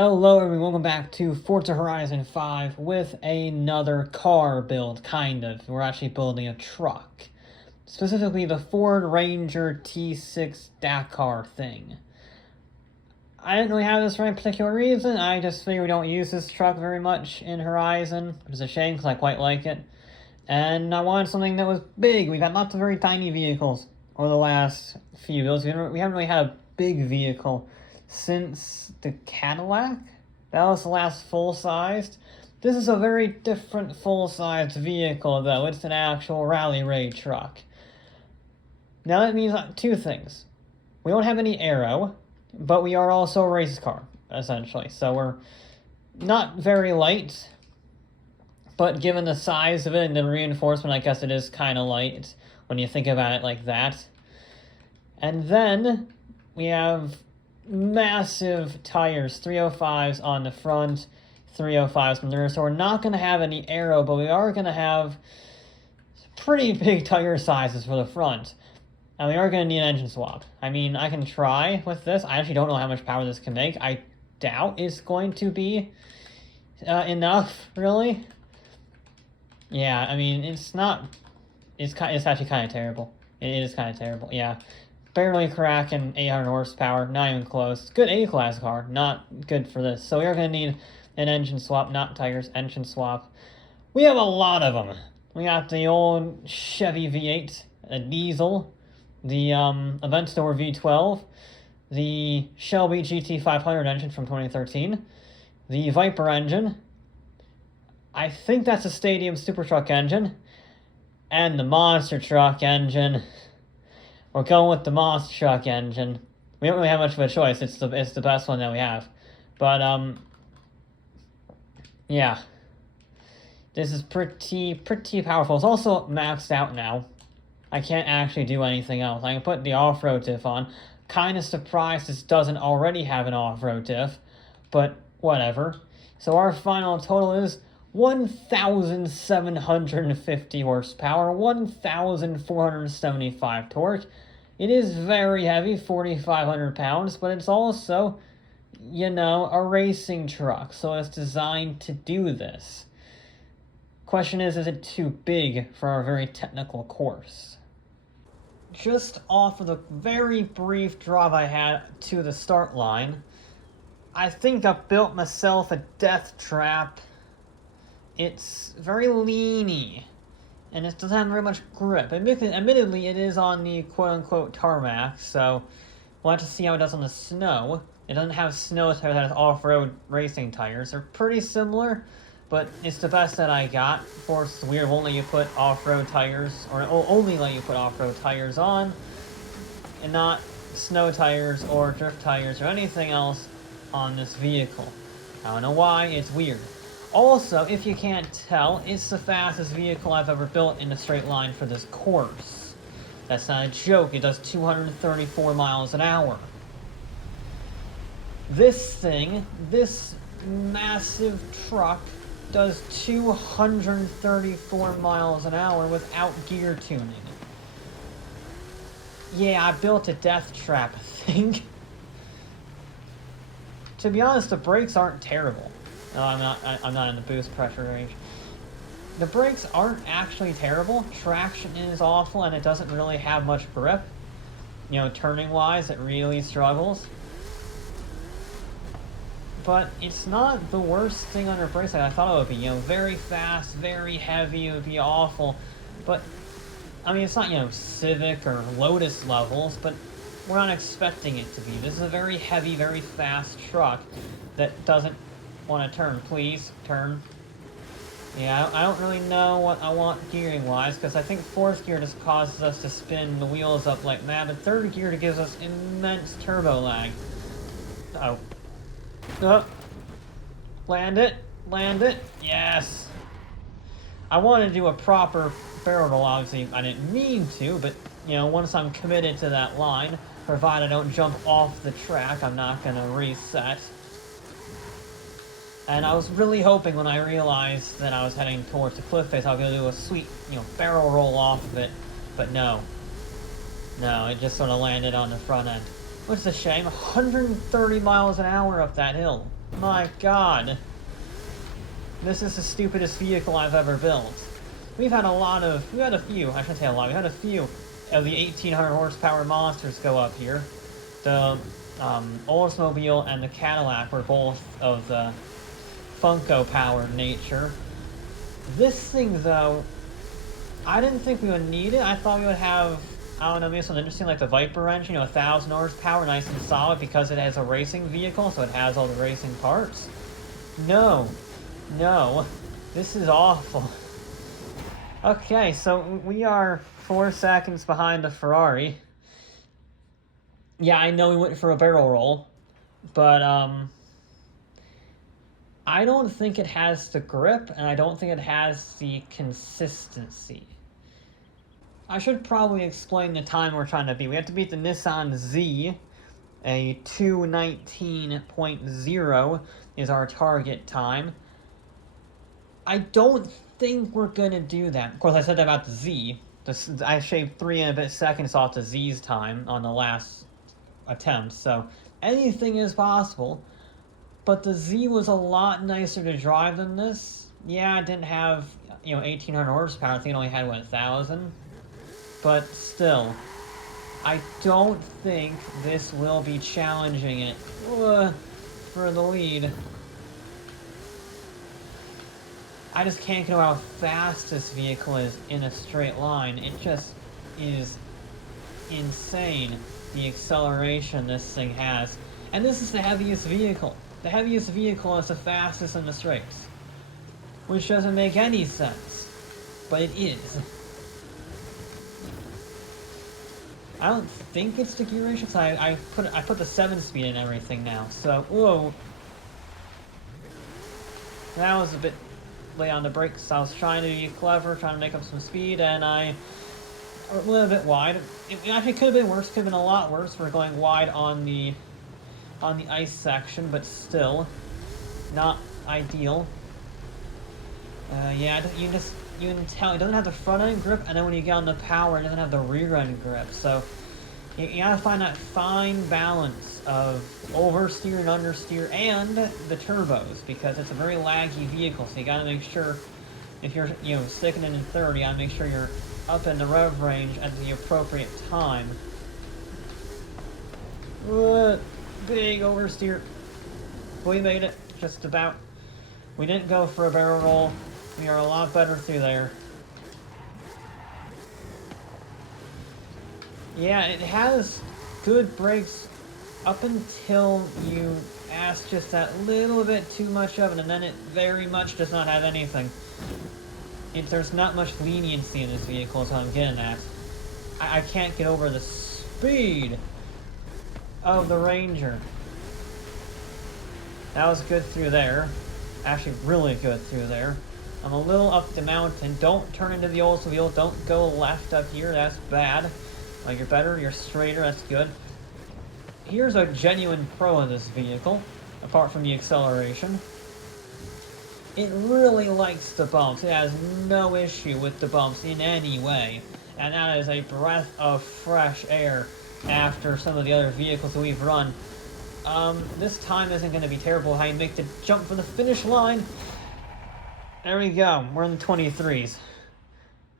Hello everyone, welcome back to Forza Horizon 5 with another car build, kind of. We're actually building a truck. Specifically the Ford Ranger T6 Dakar thing. I didn't really have this for any particular reason, I just figured we don't use this truck very much in Horizon, which is a shame because I quite like it. And I wanted something that was big. We've had lots of very tiny vehicles over the last few builds. We haven't really had a big vehicle since the Cadillac. That was the last full-sized. This is a very different full-sized vehicle, though. It's an actual rally raid truck. Now that means two things. We don't have any aero, but we are also a race car, essentially. So we're not very light, but given the size of it and the reinforcement, I guess it is kind of light when you think about it like that. And then we have massive tires, 305s on the front, 305s on the rear, so we're not going to have any aero, but we are going to have pretty big tire sizes for the front, and we are going to need an engine swap. I mean, I can try with this. I actually don't know how much power this can make. I doubt it's going to be enough, really. Yeah, I mean, it's actually kind of terrible. It is kind of terrible, yeah. Barely cracking 800 horsepower, not even close. Good A-class car, not good for this. So we are going to need an engine swap, not tires, engine swap. We have a lot of them. We got the old Chevy V8, a diesel, the Aventador V12, the Shelby GT500 engine from 2013, the Viper engine, I think that's a Stadium Super Truck engine, and the Monster Truck engine. We're going with the Monster Truck engine. We don't really have much of a choice. It's the best one that we have. But, yeah. This is pretty powerful. It's also maxed out now. I can't actually do anything else. I can put the off-road diff on. Kind of surprised this doesn't already have an off-road diff. But, whatever. So our final total is 1,750 horsepower, 1,475 torque. It is very heavy, 4,500 pounds, but it's also, you know, a racing truck, so it's designed to do this. Question is it too big for our very technical course? Just off of the very brief drive I had to the start line, I think I built myself a death trap. It's very leany, and it doesn't have very much grip. Admittedly, it is on the quote-unquote tarmac, so we'll have to see how it does on the snow. It doesn't have snow tires, it has off-road racing tires. They're pretty similar, but it's the best that I got. Of course, it's weird, won't let you put off-road tires, or only let you put off-road tires on, and not snow tires or drift tires or anything else on this vehicle. I don't know why, it's weird. Also, if you can't tell, it's the fastest vehicle I've ever built in a straight line for this course. That's not a joke, it does 234 miles an hour. This thing, this massive truck, does 234 miles an hour without gear tuning. Yeah, I built a death trap, I think. To be honest, the brakes aren't terrible. No, I'm not in the boost pressure range. The brakes aren't actually terrible. Traction is awful, and it doesn't really have much grip. You know, turning-wise, it really struggles. But it's not the worst thing on your brakes like I thought it would be. You know, very fast, very heavy, it would be awful. But, I mean, it's not, you know, Civic or Lotus levels, but we're not expecting it to be. This is a very heavy, very fast truck that doesn't want to turn. Please turn. Yeah, I don't really know what I want gearing wise, because I think fourth gear just causes us to spin the wheels up like mad, but third gear gives us immense turbo lag. Oh. Land it, yes. I want to do a proper barrel roll. Obviously I didn't mean to, but you know, once I'm committed to that line, provided I don't jump off the track, I'm not gonna reset. And I was really hoping when I realized that I was heading towards the cliff face, I was going to do a sweet, you know, barrel roll off of it. But no. No, it just sort of landed on the front end. Which is a shame. 130 miles an hour up that hill. My god. This is the stupidest vehicle I've ever built. We've had a few of the 1800 horsepower monsters go up here. The Oldsmobile and the Cadillac were both of the Funko powered nature. This thing, though, I didn't think we would need it. I thought we would have, I don't know, maybe something interesting like the Viper engine, 1,000 horsepower, nice and solid, because it has a racing vehicle, so it has all the racing parts. No. This is awful. Okay, so we are 4 seconds behind the Ferrari. Yeah, I know we went for a barrel roll, but, I don't think it has the grip, and I don't think it has the consistency. I should probably explain the time we're trying to beat. We have to beat the Nissan Z. A 2:19.0 is our target time. I don't think we're going to do that. Of course, I said that about the Z. I shaved 3 and a bit seconds off the Z's time on the last attempt, so anything is possible. But the Z was a lot nicer to drive than this. Yeah, it didn't have, 1,800 horsepower. I think it only had, 1,000? But still, I don't think this will be challenging it for the lead. I just can't get over how fast this vehicle is in a straight line. It just is insane, the acceleration this thing has. And this is the heaviest vehicle. The heaviest vehicle is the fastest in the straights. Which doesn't make any sense. But it is. I don't think it's the gear ratio, so I put the 7-speed in everything now. So, whoa. That was a bit late on the brakes. I was trying to be clever, trying to make up some speed, and a little bit wide. It actually could have been worse, could have been a lot worse. We're going wide on the ice section, but still not ideal. Yeah, you can tell it doesn't have the front end grip, and then when you get on the power, it doesn't have the rear end grip. So you gotta find that fine balance of oversteer and understeer, and the turbos, because it's a very laggy vehicle. So you gotta make sure if you're sticking it in 30, you gotta make sure you're up in the rev range at the appropriate time. Big oversteer. We made it, just about. We didn't go for a barrel roll. We are a lot better through there. Yeah, it has good brakes up until you ask just that little bit too much of it, and then it very much does not have anything. There's not much leniency in this vehicle, is what I'm getting at. I can't get over the speed of the Ranger. That was good through there. Actually, really good through there. I'm a little up the mountain. Don't turn into the Oldsmobile. Don't go left up here. That's bad. You're better. You're straighter. That's good. Here's a genuine pro of this vehicle, apart from the acceleration. It really likes the bumps. It has no issue with the bumps in any way. And that is a breath of fresh air after some of the other vehicles that we've run. This time isn't going to be terrible. How you make the jump for the finish line. There we go. We're in the 23s.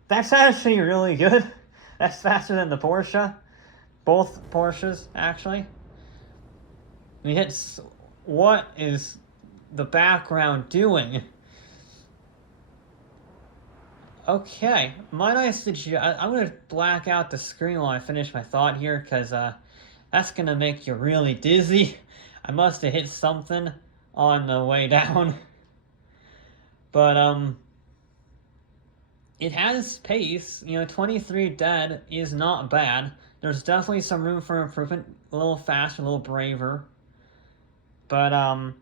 That's actually really good. That's faster than the Porsche. Both Porsches, actually. What is the background doing? Okay. Might I suggest... I'm going to black out the screen while I finish my thought here, because that's going to make you really dizzy. I must have hit something on the way down. But, it has pace. 23 dead is not bad. There's definitely some room for improvement. A little faster, a little braver. But, I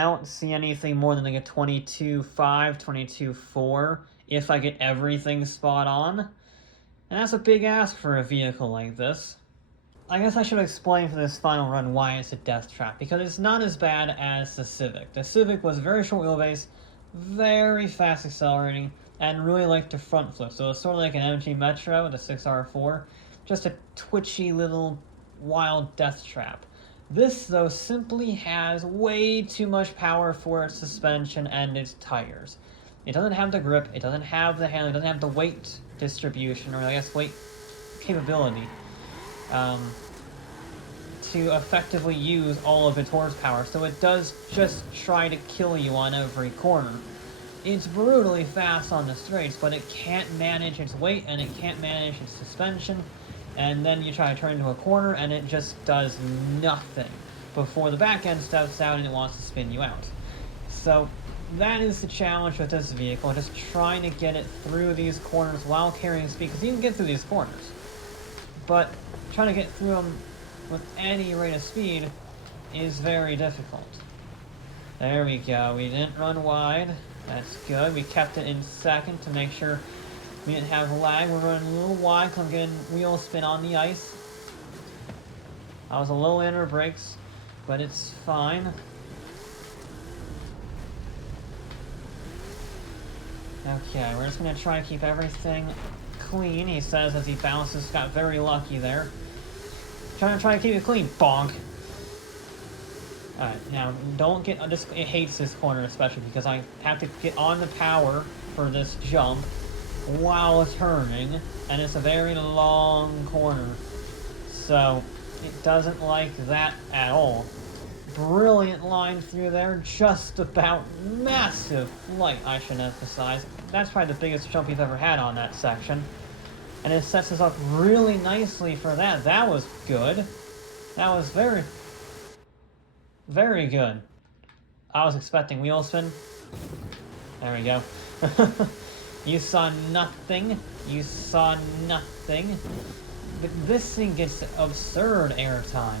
don't see anything more than like a 22.5, 22.4 if I get everything spot on. And that's a big ask for a vehicle like this. I guess I should explain for this final run why it's a death trap, because it's not as bad as the Civic. The Civic was very short wheelbase, very fast accelerating, and really liked to front flip. So it's sort of like an MG Metro with a 6R4, just a twitchy little wild death trap. This, though, simply has way too much power for its suspension and its tires. It doesn't have the grip, it doesn't have the handling, it doesn't have the weight distribution, or I guess weight capability, to effectively use all of its horsepower, so it does just try to kill you on every corner. It's brutally fast on the straights, but it can't manage its weight, and it can't manage its suspension, and then you try to turn into a corner, and it just does nothing before the back end steps out and it wants to spin you out. So that is the challenge with this vehicle, just trying to get it through these corners while carrying speed, because you can get through these corners, but trying to get through them with any rate of speed is very difficult. There we go, we didn't run wide, that's good, we kept it in second to make sure we didn't have lag. We're running a little wide because I'm getting wheel spin on the ice. I was a little in our brakes, but it's fine. Okay, we're just going to try to keep everything clean, he says as he bounces. Got very lucky there. Trying to keep it clean. Bonk. Alright, now don't get... it hates this corner especially because I have to get on the power for this jump while turning, and it's a very long corner, so it doesn't like that at all. Brilliant line through there, just about massive flight, I should emphasize. That's probably the biggest jump we've ever had on that section, and it sets us up really nicely for that. That was good. That was very, very good. I was expecting wheel spin. There we go. You saw nothing. You saw nothing. But this thing gets absurd airtime.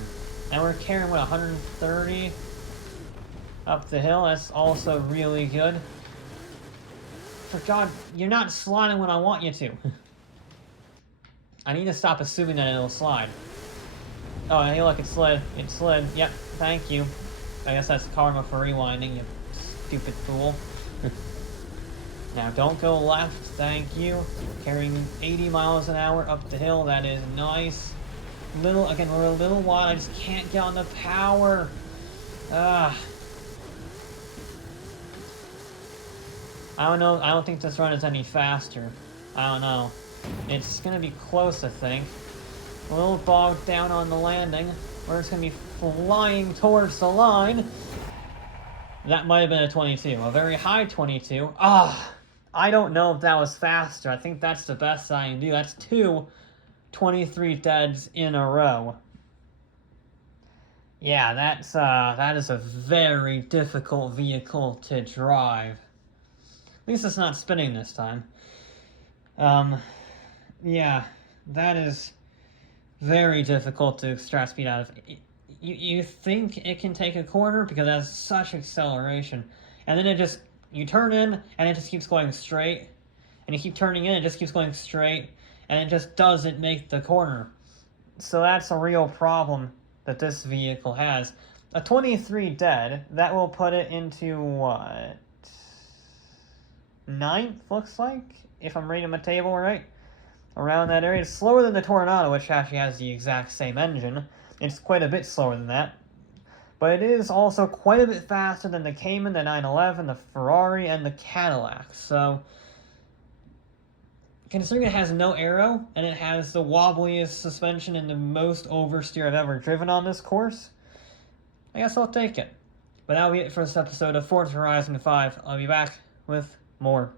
And we're carrying, what, 130 up the hill? That's also really good. For God, you're not sliding when I want you to. I need to stop assuming that it'll slide. Oh, hey, look, it slid. It slid. Yep, thank you. I guess that's karma for rewinding, you stupid fool. Now, don't go left, thank you. Carrying 80 miles an hour up the hill, that is nice. Again, we're a little wide, I just can't get on the power. I don't know, I don't think this run is any faster. I don't know. It's gonna be close, I think. A little bogged down on the landing. We're just gonna be flying towards the line. That might have been a 22, a very high 22. I don't know if that was faster. I think that's the best I can do. That's 2 23 deads in a row. Yeah, that is a very difficult vehicle to drive. At least it's not spinning this time. Yeah, that is very difficult to extract speed out of. You think it can take a corner because it has such acceleration, and then you turn in, and it just keeps going straight, and you keep turning in, it just keeps going straight, and it just doesn't make the corner. So that's a real problem that this vehicle has. A 23 dead, that will put it into, what, 9th, looks like, if I'm reading my table right? Around that area. It's slower than the Tornado, which actually has the exact same engine. It's quite a bit slower than that. But it is also quite a bit faster than the Cayman, the 911, the Ferrari, and the Cadillac. So, considering it has no aero, and it has the wobbliest suspension and the most oversteer I've ever driven on this course, I guess I'll take it. But that'll be it for this episode of Forza Horizon 5. I'll be back with more.